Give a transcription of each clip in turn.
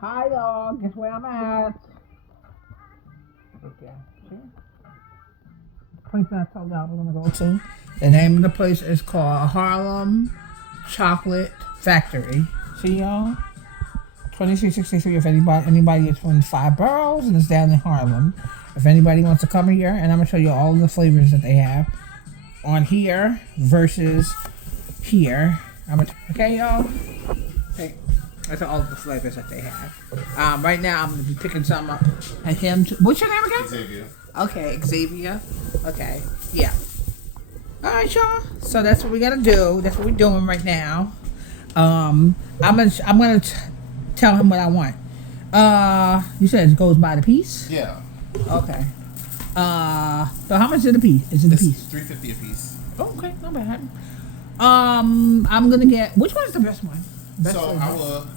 Hi y'all, guess where I'm at? Okay. See? The place that I told y'all we're gonna go to. The name of the place is called Harlem Chocolate Factory. See y'all? 2363 if anybody is from the five boroughs and it's down in Harlem. If anybody wants to come here, and I'm gonna show you all the flavors that they have on here versus here. Okay, y'all? Okay. That's all the flavors that they have. Right now, I'm going to be picking some up at him. What's your name again? Xavier. Okay, Xavier. Okay, yeah. All right, y'all. So that's what we got to do. That's what we're doing right now. I'm gonna tell him what I want. You said it goes by the piece? Yeah. Okay. So how much is it a piece? Is it a piece? $3.50 a piece. Oh, okay, not bad. I'm gonna get. Which one is the best one? So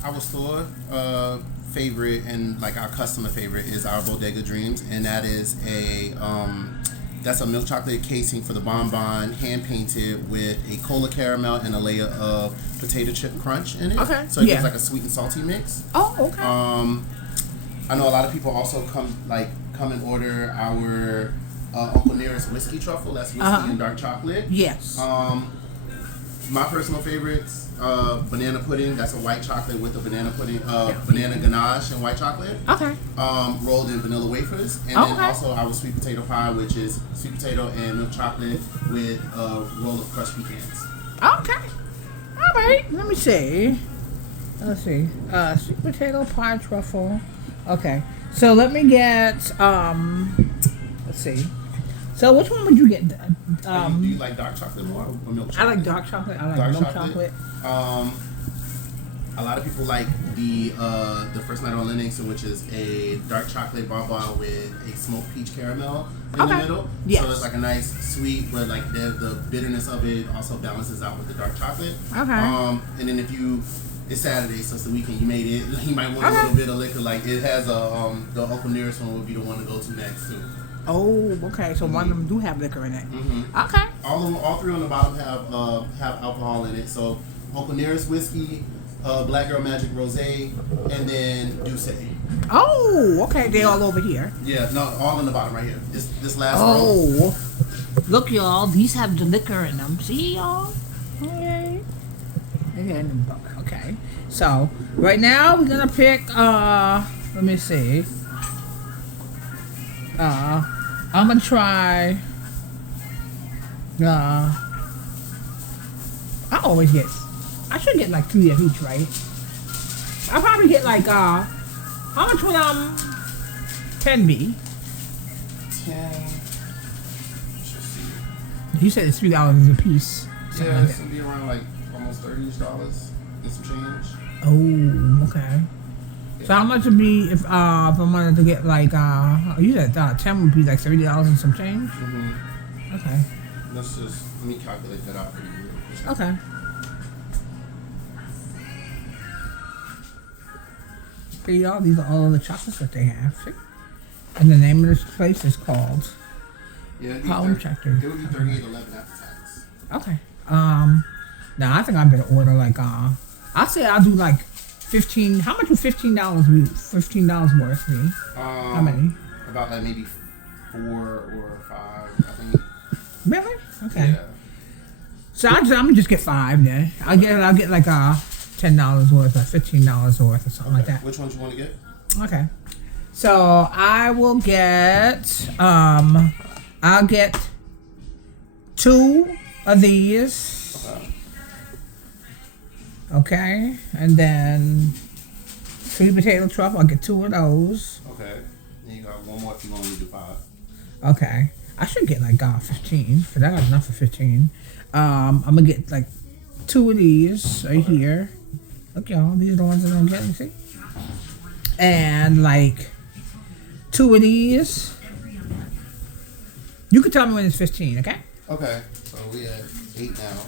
our store favorite and like our customer favorite is our Bodega Dreams, and that is that's a milk chocolate casing for the bonbon, hand painted with a cola caramel and a layer of potato chip crunch in it. Okay. So it gives like a sweet and salty mix. Oh, okay. I know a lot of people also come and order our Uncle Nearest whiskey truffle. That's whiskey and dark chocolate. Yes. My personal favorites, banana pudding. That's a white chocolate with a banana pudding, banana ganache and white chocolate. Okay. Rolled in vanilla wafers, and then also our sweet potato pie, which is sweet potato and milk chocolate with a roll of crushed pecans. Okay. All right. Let me see. Let's see. Sweet potato pie truffle. Okay. So let me get. Let's see. So which one would you get? Do you like dark chocolate more or milk chocolate? I like dark chocolate. I like dark milk chocolate. A lot of people like the First Night on Linux, which is a dark chocolate bonbon with a smoked peach caramel in the middle. Yes. So it's like a nice sweet, but like the bitterness of it also balances out with the dark chocolate. Okay. And then it's Saturday, so it's the weekend. You made it. You might want a little bit of liquor. Like it has the Uncle Nearest one would be the one to go to next too. Oh, okay. So one of them do have liquor in it. Mm-hmm. Okay. All three on the bottom have alcohol in it. So Uncle Nearest whiskey, Black Girl Magic Rosé, and then Douce. Oh, okay. They're all over here. Yeah, no, all in the bottom right here. This last row. Oh, look, y'all. These have the liquor in them. See, y'all. Okay. Okay. So right now we're gonna pick. Let me see. I'm gonna try. I should get like 3 of each, right? I'll probably get like how much would 10 be? 10. You said it's $3 a piece. Yeah, it's gonna be around like almost $30 and some change. Oh, okay. Yeah. So how much would be if I wanted to get like you said 10 would be like $30 and some change? Mm-hmm. Okay. Let me calculate that out for you real quick. Okay. Okay, y'all, these are all of the chocolates that they have. See? And the name of this place is called Harlem Chocolate. It would be $38.11 after tax. Okay. Now I think I better order like I'll say I'll do like 15. How much would $15 be? $15 worth be? How many? About like maybe 4 or 5, I think. Really? Okay. Yeah. So I'm gonna just get 5 then. I'll get like $10 worth or $15 worth or something like that. Which ones you want to get? Okay. So I will get I'll get 2 of these. Okay. And then sweet potato truffle, I'll get 2 of those. Okay. Then you got one more if you want me to do 5. Okay. I should get like 15, because I got enough for 15. I'm gonna get like 2 of these right here. Look, y'all, these are the ones that I'm getting, see? And like 2 of these. You can tell me when it's 15, okay? Okay. So we at 8 now.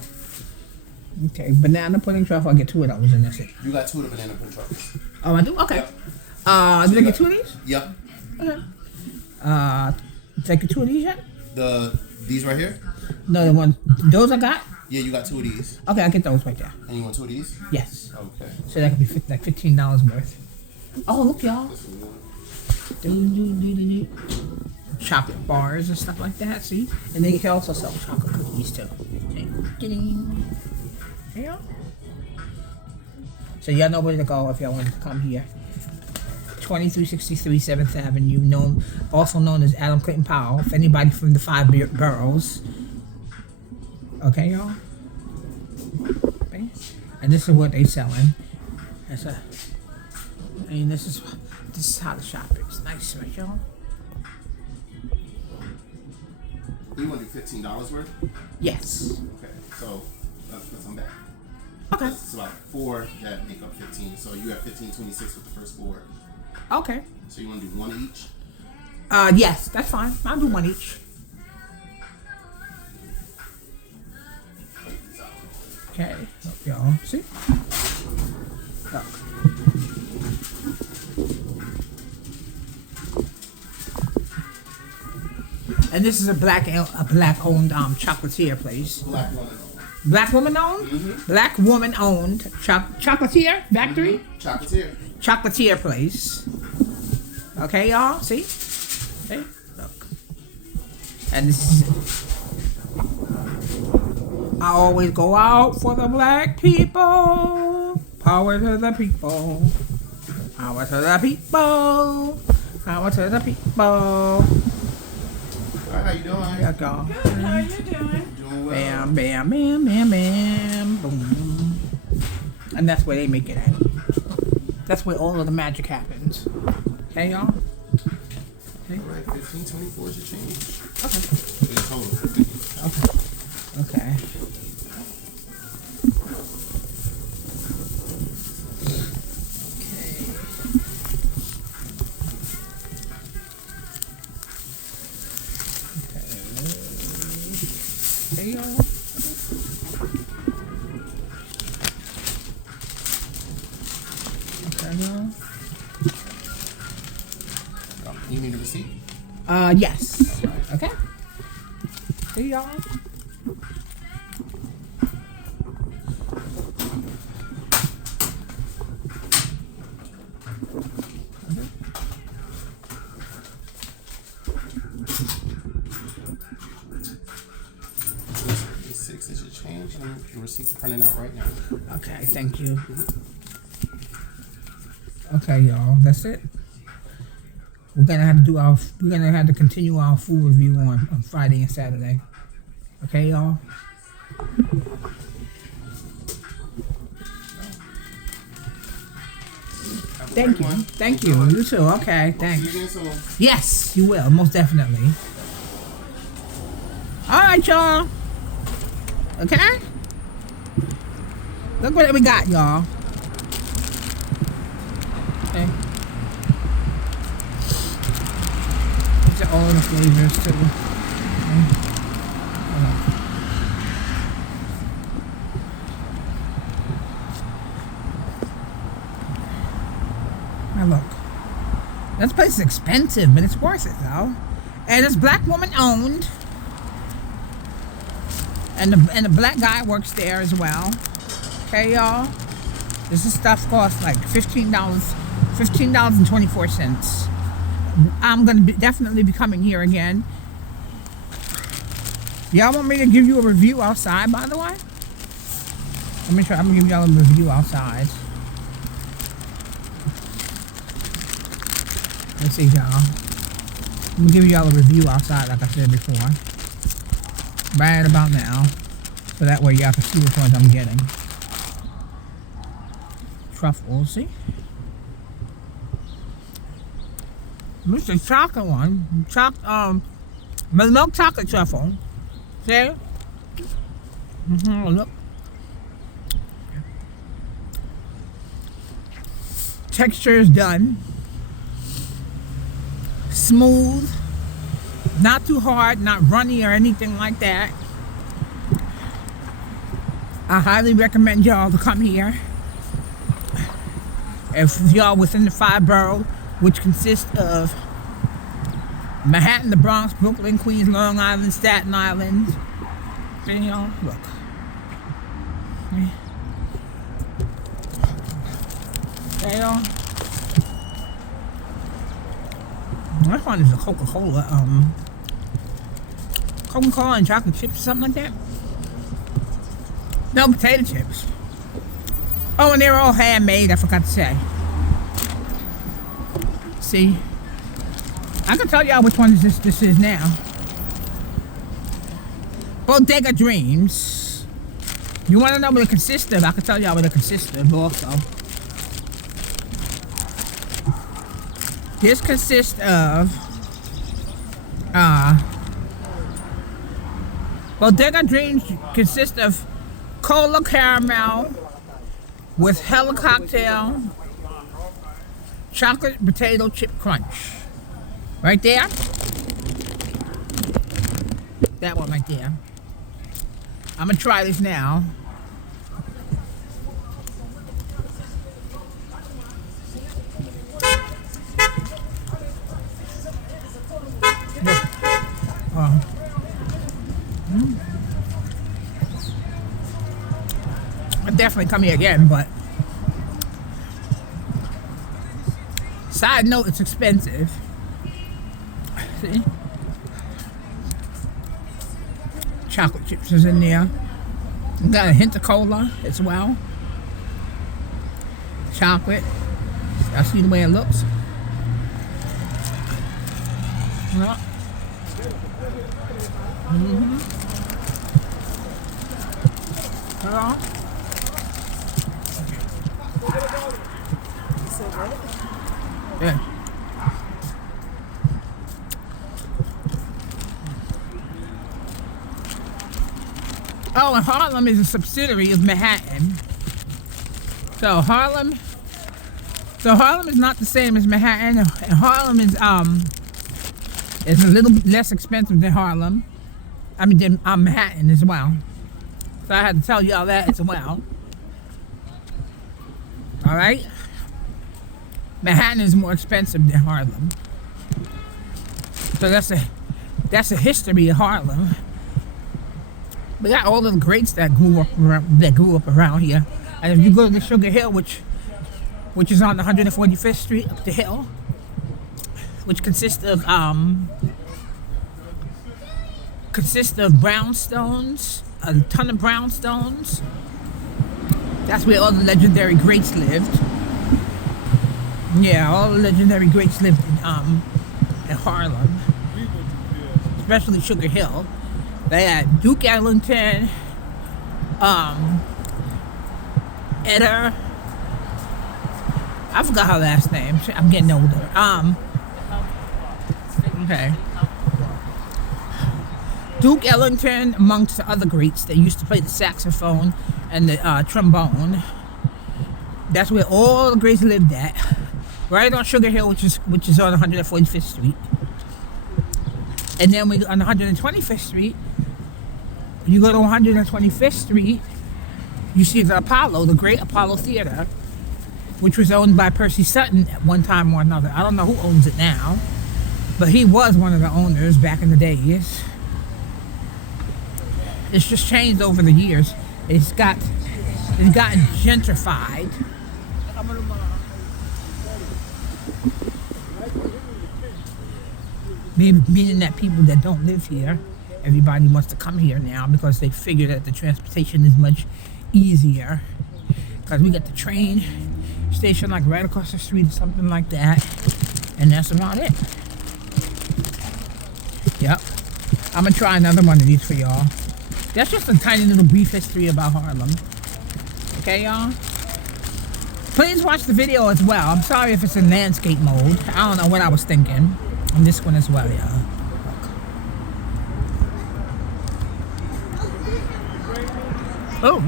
Okay, banana pudding truffle, I'll get 2 of those and that's it. You got 2 of the banana pudding truffles. Oh, I do? Okay. Yep. Did I get 2 of these? Yep. Okay. Did I get 2 of these yet? These right here? No, the ones, those I got? Yeah, you got 2 of these. Okay, I'll get those right there. And you want 2 of these? Yes. Okay. So that could be like $15 worth. Oh, look, y'all. This one. Do. Chocolate bars and stuff like that, see? And they can also sell chocolate cookies, too. See? Ding. Yeah. So y'all know where to go if y'all want to come here. 2363 7th Avenue, also known as Adam Clayton Powell. If anybody from the 5 boroughs. Okay, y'all? Okay. And this is what they selling. This is how the shop is. Nice, right, y'all? You want to do $15 worth? Yes. Okay, so let's put some back. Okay. It's about 4 that make up 15. So you have 15, 26 with the first 4. Okay. So you want to do 1 each? Yes, that's fine. I'll do 1 each. Okay, look, y'all. See? Look. And this is a black owned chocolatier place. Black woman owned. Black woman owned? Mm-hmm. Black woman owned chocolatier factory? Mm-hmm. Chocolatier. Chocolatier place. Okay, y'all? See? See? Look. And this is it. I always go out for the black people. Power to the people. Power to the people. Power to the people. Hi, how you doing? There you go. Good, how you doing? Doing well. Bam, bam, bam, bam, bam, boom. And that's where they make it at. That's where all of the magic happens. Okay, y'all? Okay. All right, 15, 24 is your change. Okay. In total. Okay. Okay, y'all. Okay, y'all. You need a receipt? Yes. Okay. See y'all. $6 is your change, and the receipt's printing out right now. Okay, thank you. Okay, y'all, that's it. We're gonna have to continue our food review on Friday and Saturday. Okay, y'all. Thank you. Thank you. You too. Okay, See thanks. you again soon. Yes, you will, most definitely. All right, y'all. Okay? Look what we got, y'all. Okay. These are all the flavors, too. Okay. Now look. This place is expensive, but it's worth it, though. And it's black woman owned. And the black guy works there as well. Okay, y'all? This stuff costs like $15.24. I'm gonna definitely be coming here again. Y'all want me to give you a review outside, by the way? Let me try. I'm gonna give y'all a review outside. Let's see, y'all. I'm gonna give y'all a review outside, like I said before. Right about now, so that way y'all can see which ones I'm getting. Truffles, see? This is the chocolate one. Milk chocolate truffle. See? Look. Texture is done. Smooth. Not too hard, not runny or anything like that. I highly recommend y'all to come here. If y'all within the 5 boroughs, which consists of Manhattan, the Bronx, Brooklyn, Queens, Long Island, Staten Island. See y'all? Look. Okay, y'all? one is a Coca-Cola. Coca-Cola and chocolate chips or something like that. No, potato chips. Oh, and they're all handmade, I forgot to say. See? I can tell y'all which one this is now. Bodega Dreams. You want to know what it consists of? I can tell y'all what it consists of also. This consists of Bodega Dreams consists of cola caramel with Hella Cocktail chocolate potato chip crunch. Right there. That one right there. I'm gonna try this now. I'll definitely come here again, but side note, it's expensive. See? Chocolate chips is in there. Got a hint of cola as well. Chocolate. I see the way it looks. Yeah. Hello? Yeah. Oh, and Harlem is a subsidiary of Manhattan. So Harlem is not the same as Manhattan. And Harlem is a little less expensive than Harlem. I mean, than Manhattan as well. So I had to tell y'all that as well. All right. Manhattan is more expensive than Harlem. So that's a history of Harlem. We got all of the greats that grew up around here. And if you go to the Sugar Hill, which is on 145th Street up the hill, which consists of brownstones, a ton of brownstones. That's where all the legendary greats lived. Yeah, all the legendary greats lived in Harlem, especially Sugar Hill. They had Duke Ellington, Etta. I forgot her last name. I'm getting older. Okay. Duke Ellington, amongst the other greats that used to play the saxophone and the trombone. That's where all the greats lived at. Right on Sugar Hill, which is on 145th Street. And then on 125th Street, you go to 125th Street, you see the Apollo, the Great Apollo Theater, which was owned by Percy Sutton at one time or another. I don't know who owns it now, but he was one of the owners back in the days. It's just changed over the years. It's gotten gentrified. Meaning that people that don't live here, everybody wants to come here now because they figure that the transportation is much easier. Because we got the train station like right across the street or something like that. And that's about it. Yep. I'm going to try another one of these for y'all. That's just a tiny little brief history about Harlem. Okay, y'all? Please watch the video as well. I'm sorry if it's in landscape mode. I don't know what I was thinking. On this one as well, y'all. Oh.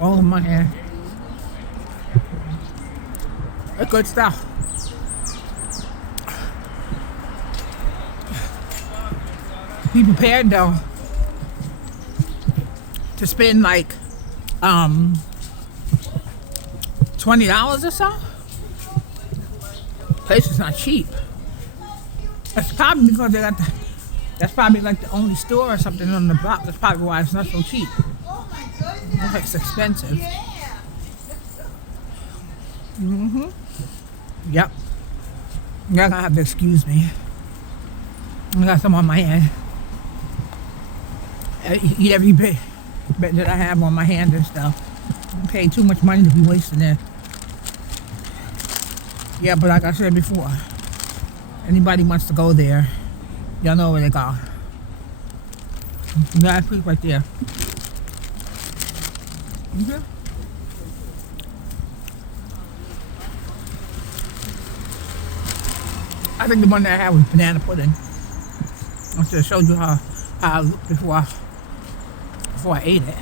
Oh my hair. That's good stuff. Be prepared though to spend like $20 or so. Place is not cheap. That's probably because they got That's probably like the only store or something on the block. That's probably why it's not so cheap. It's expensive. Yep. You're gonna have to excuse me. I got some on my hand. I eat every bit that I have on my hand and stuff. I pay too much money to be wasting it. Yeah, but like I said before, anybody wants to go there, y'all know where they go. That creek right there. I think the one that I had was banana pudding. I should have showed you how I looked before I ate it.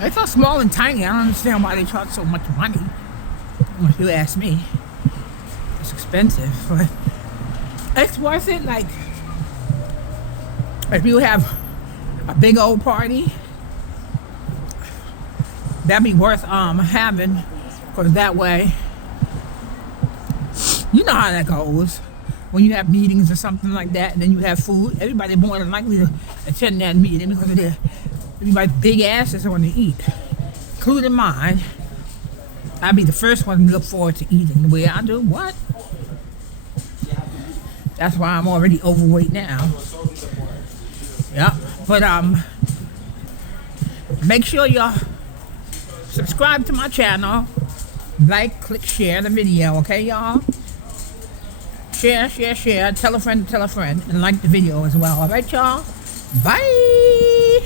It's so small and tiny. I don't understand why they charge so much money. If you ask me, it's expensive, but it's worth it. Like, if you have a big old party, that'd be worth having, because that way, you know how that goes. When you have meetings or something like that, and then you have food, everybody more than likely to attend that meeting because of everybody's big asses want to eat, including mine. I'd be the first one to look forward to eating the way I do. What? That's why I'm already overweight now. Yeah, but make sure y'all subscribe to my channel, like, click, share the video, okay, y'all? Share, tell a friend, and like the video as well. All right, y'all? Bye!